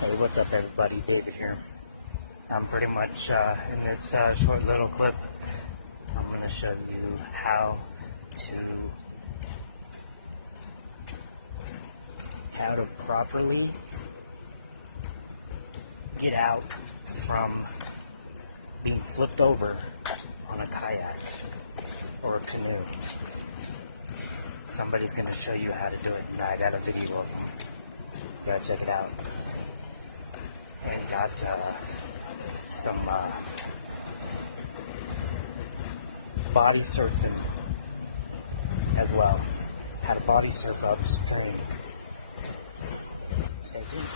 Hey, what's up everybody, David here. I'm pretty much in this short little clip, I'm going to show you how to properly get out from being flipped over on a kayak or a canoe. Somebody's going to show you how to do it, and I got a video of them. You gotta check it out. And got some body surfing as well. How to body surf upstream. Stay tuned.